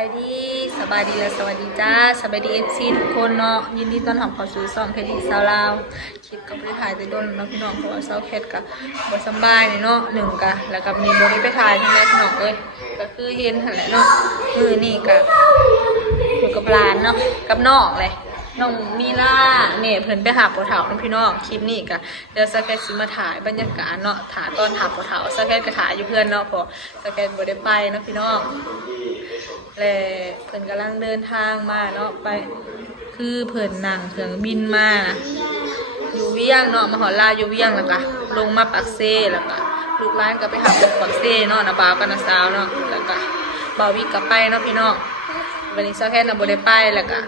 ายดีสบายดีและสวัสดีจ้าสบายดีFCทุกคนเนาะยินดีต้อนรับเข้าสู่ช่องแคทสาวลาวคลิปก็ไปถ่ายแต่โดนเนาะพี่น้องเพราะว่าสาวแคทก็บ่สบายเนาะหนึ่งก็แล้วก็มีบ่ได้ไปถ่ายทั้งแรกพี่น้องเอ้ยก็คือเห็นหั่นแหละเนาะนี่ก็อยู่กับหลานเนาะกับน้องเลยน้องมีล่าเนี่ยเพิ่นไปหาปลาเถาเนาะพี่น้องคลิปนี้ก็เดี๋ยวสแกตสิมาถ่ายบรรยากาศเนาะถ่ายตอนหาปลาเถาสแกตก็ถ่ายอยู่เพื่อนเนาะเพราะสแกตบ่ได้ไปเนาะพี่น้องและเพิ่นกำลังเดินทางมาเนาะไปคือเพิ่นนั่งเครื่องบินมาอยู่เวียงเนาะมาหอลาวอยู่เวียงแล้วก็ลงมาปักเซ่แล้วก็ลูกหลานก็ไปหาปักเซ่เนาะนะบ่าวกับน้าสาวเนาะแล้วก็บ่าววิกก็ไปเนาะพี่น้องวันนี้สแกตน่ะบ่ได้ไปแล้วก็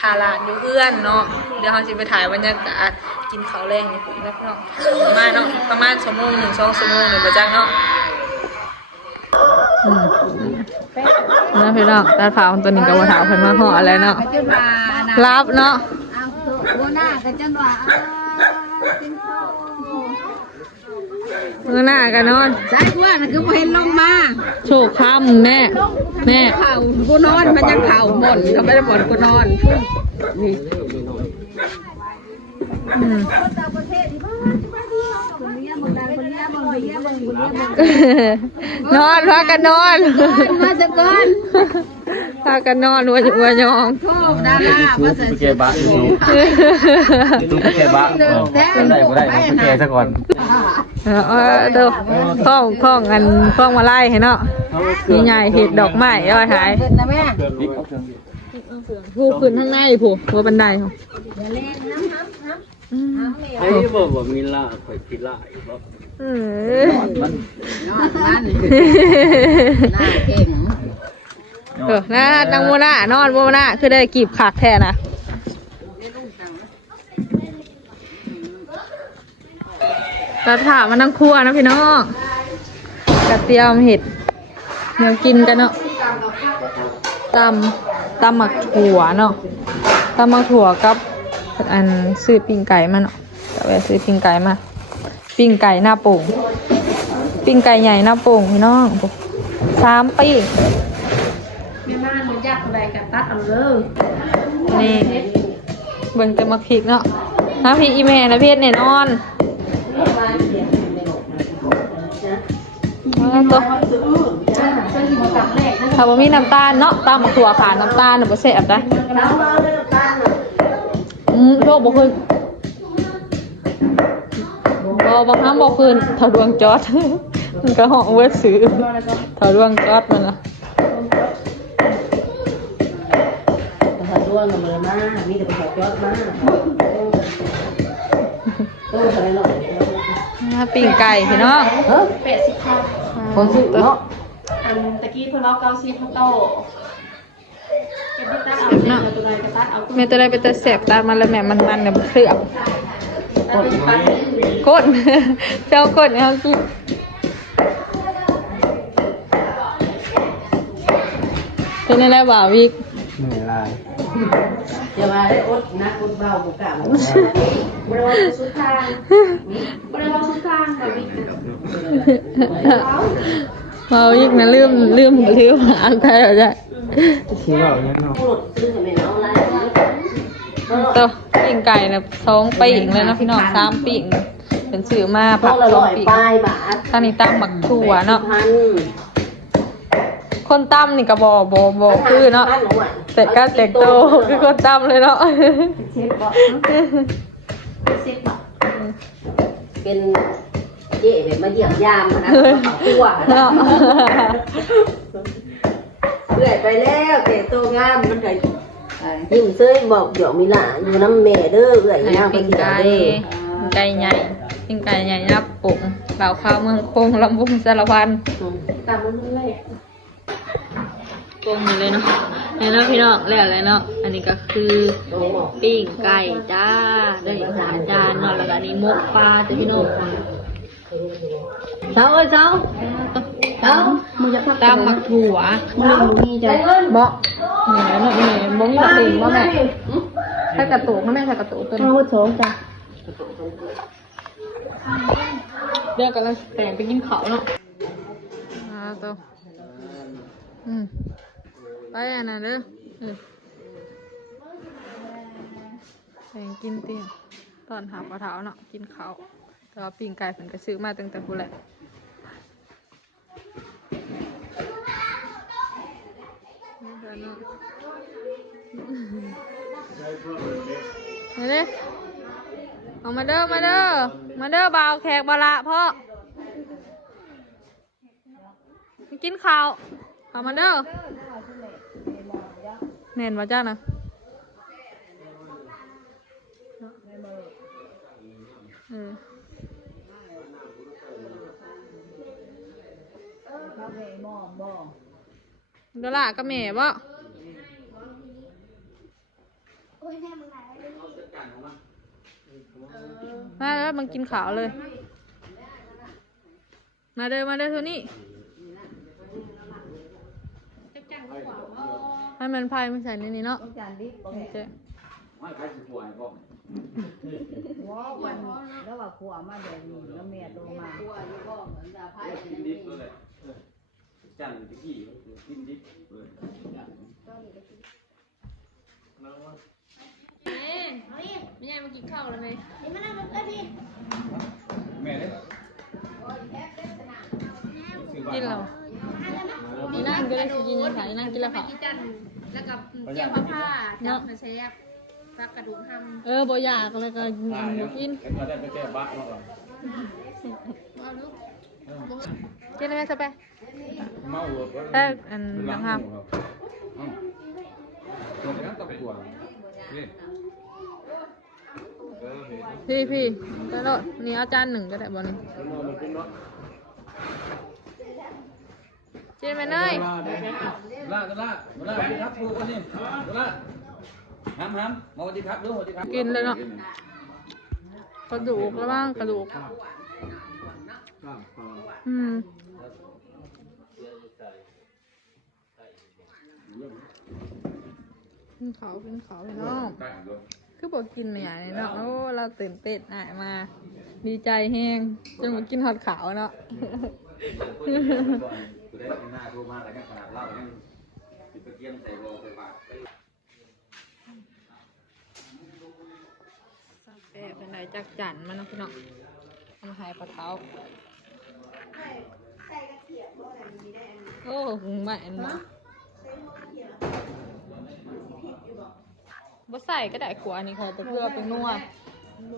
ทาลานอยู่เพื่อนเนาะเดี๋ยวเราจะไปถ่ายบรรยากาศกินข้าวแรงอยู่นะพี่น้องมาเนาะประมาณ1 ชั่วโมง 2 ชั่วโมงเลยมาจ้างเนาะนะพี่น้องตาขาวตัวนี้ก็ว่าถามเพิ่นว่าห่ออะไรเนาะรับเนาะบัวหน้ากันจังหวะมือหน้ากันนอนใช่ว่าน่ะคือบ่เห็นลงมาโชคค่ำแม่เข่ากูนอนมันยังเข่าหมดเขาไม่ได้บ่นกูนอนนี่นอนพากันนอนมาจะก่อนพากันนอนวัวยองโทษดารามาใส่เก็บบ้านตู้เก็บบ้านได้บ่ได้ต้องเก็บซะก่อนเด้อข้องอันข้องมาไล่ให้เนาะมีใหญ่เห็ดดอกไม้เอาไว้ถ่ายผู้ขึ้นข้างในผู้หัวบันไดเขาไอ้บ่มีล่าข่อยกินล่าอีกบ่มันน่าเก่งน่านางโมนานอนโมนาคือได้กีบขากแท้นะเราถามมานั่งครัวนะพี่น้องกระเทียมเห็ดเดี๋ยวกินกันเนาะตำหมักถั่วเนาะตำหมักถั่วกับอันซื้อปิ้งไก่มาเนาะแต่ว่าซื้อปิ้งไก่มาปิ้งไก่หน้าโป่งปิ้งไก่ใหญ่หน้าโป่งพี่น้อง3 ปีแม่บ้านมันยากอะไรกับตัดเอาเลยนี่เบิ่งแต่มักพริกเนาะน้ำพริกอีแม่นะเพชรเนี่ยนอนตัวถ้าบ่มีน้ำตาลเนาะตามถั่วขาน้ำตาลน่ะบ่แซ่บได้โลกบ่คืนบ่ห้ามบ่คืนถ้าดวงจอดมันก็ห้องเวิร์ดซื้อถ้าดวงจอดมันน่ะถ้าดวงมันมามีแต่ไปจอดมาโตอะไรหรอกปิ้งไก่พี่น้อง80 ค่ะคนสุดเนาะตะกี้เพิ่นเอา90โตเก็บตัดเอาตัวใดก็ตัดเอาแม่ตัวใดเป็นตัวแสบตามันแล้วแม่มันเนี่ยมันเคลือบก้นเจ้าก้นเขากินเป็นอะไรบ่าวิกเหนื่อยลายจะมาได้อดนักอดเบาบุกกะบริวารสุดทางแบบนี้บ่าวิกนะลืมอ่านไปแล้วจ้ะคิดว่าอย่างนั้นเนาะตัวปิ้งไก่นะ2 ปีเลยนะพี่น้อง3 ปีเป็นสื่อมาผัก2 ปีท่านี้ตั้งหมักถั่วเนาะคนตั้มนี่ก็บ่คือเนาะแต่ก็แตกโตคือคนตั้มเลยเนาะเป็นเย่แบบมาเยี่ยมยามนะตัวเนาะเบื่อไปแล้วแต่โตงามมันก็ยิ้มเซ้ยบอกเดี๋ยวมีหลานอยู่น้ำแม่เด้อเอื่อยน้ำเป็นเด้อไก่ใหญ่ปิ้งไก่ใหญ่นับปุ่งเหล่าข้าวเมืองคงลำบุงสารพันตามมันเลยปรุงอยู่เลยเนาะเนี่ยนะพี่น้องแล้วอะไรเนาะอันนี้ก็คือปิ้งไก่จ้าได้3 จานเนาะแล้วก็อันนี้หมกปลาจ้ะพี่น้องเช้าตามหมักถั่วมีจ้ะเบาะเนี่ยเนาะเนี่ยบ่มีตีนบ่แม่ถ้ากระตุกนะแม่ถ้ากระตุกตัวนี้โถจ้ะเดี๋ยวกำลังแต่งไปกินข้าวเนาะตัว ไปอันนั้นเด้อแข่งกินเตี้ยตอนหาปลาเท้าเนาะกินข้าวแต่ว่าปิ้งไก่ผมก็ซื้อมาตั้งแต่พูดแหละนี่เด้อเนาะมาเด้อเอามาเด้อมาเด้อมาเด้อบ่าวแขกบ่ละพ่อมากินข้าวเอามาเด้อเน่นมาจ้านะเดล่าก็แม่บ่มาแล้วมันกินขาวเลยมาเด้อมาเด้อเท่านี้ให้มันพายมันใส่ในนี้เนาะเจ๊ไม่ใครสิป่วยบ่ว้าววันแล้วว่าขัวมาเดี๋ยวนี้แล้วแม่โตมาขัวอยู่บ่เหมือนจะพาย กินดิบเลยจันตะกี้กินดิบเลยไม่ใช่มากินข้าวแล้วไหมแม่เลย กินแล้วนี่นั่งก็ได้สิกินยังไงนั่งกินแล้วค่ะ แล้วกับแก้วผ้าเนาะเชฟฟักกระดูกห้ำบ่อยากเลยก็บ่กิน ก็ได้ไปแก้บ้าเนาะก่อน ว่าลูก กินอะไรซะไป เมาหัว อันน้ำห้ามตัวนี้ต้องตัวนี่พี่แล้วนี่เอาจานหนึ่งก็ได้บ่นี่เจ๊แม่เนยละครับครูคนนี้ละห้ามมาวันที่พักด้วยวันที่พัก กินเลยเนาะกระดูกแล้วบ้างกระดูกกินเขาเนาะคือบอกกินไม่ใหญ่เนาะโอ้เราตื่นเต้นอ่ะมาดีใจแห้งจนมากินหอดขาวเนาะได้หน้าดูมาแต่ก็ขนาดเล่าเนี่ยติดตะเกียงใส่โลไปบาทแซ่บเป็นไรจักจันมันนะพี่น้องมาหายปลาเท้าโอ้หุงใหม่มาบ่ใส่ก็ได้ขวานี่เขาไปเพื่อเป็นนัว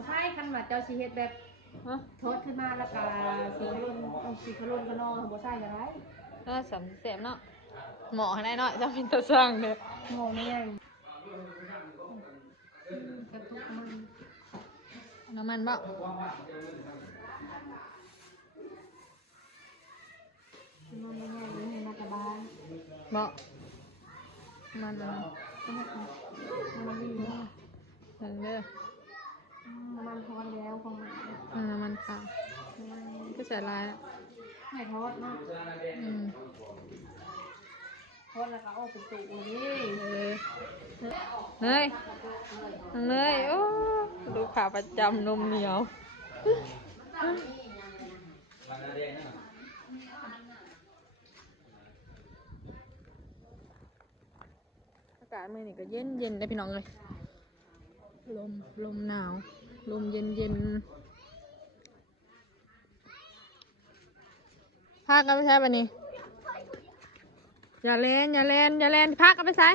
ใช่คันว่าเจ้าชีเฮ็ดแบบทดขึ้นมาแล้วก็สีขลุ่นก็นอนบ่ใส่ก็ได้น่าสำเสร็จเนาะหมอให้ได้หน่อยจะเป็นตัวสร้างเด้อโง่ไม่ยังกระทุกมันน้ำมันบ่นอนไม่ยังหรือให้นักบาลบ่มันอะไรมันวิ่งเด้อ มันทอดแล้วของมันค่ะก็ใส่ลายให้ทอดเนาะทอดแล้วก็เอาเป็นตุ่มเลยโอ้ดูขาประจำนมเหนียวอากาศเมื่อนี่ก็เย็นได้พี่น้องเลยลมหนาวลมเย็นพากันไปใช้ปะนี่อย่าเล่นพากันไปใช้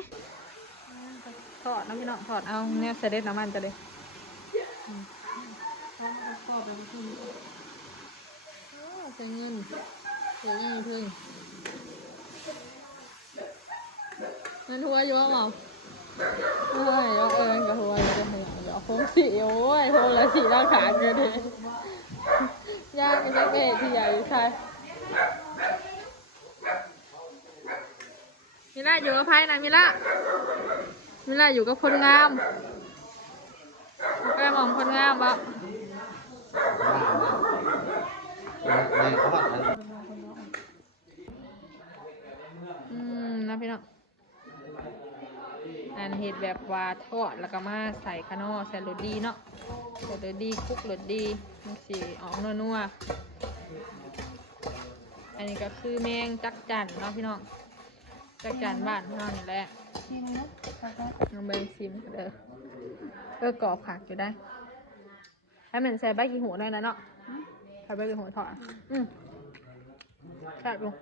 ถอดนะพี่น้องถอดเอาเนี่ยเสด็จน้ำมันจะเลยใส่เงินเพิ่งนั่นทัวร์อยู่ว่าเมากับหัวจะเดี๋ยวโค้งสีโอ้ยโค้งละสีร่างขาเกินเลยยากจะเกะที่ใหญ่ใช่มิล่าอยู่กับไพ่นะมิล่าอยู่กับคนงามแกมองคนงามปะนะพี่น้องอันเห็ดแบบว่าทอดแล้วก็มาใส่ขนอใส่รสดีเนาะใส่รสดีคุกรสดีมันสีออกนัวอันนี้ก็คือแมงจักจั่นเนาะพี่น้อง จากจานบ้านเท่านี้แหละ นี่นะเขาก็ น้องแบงซิมก็เด้อกรอบขาดอยู่ได้ให้มันใส่ใบกี่หัวได้แล้วเนาะใส่ใบกี่หัวถอดใช่ลุง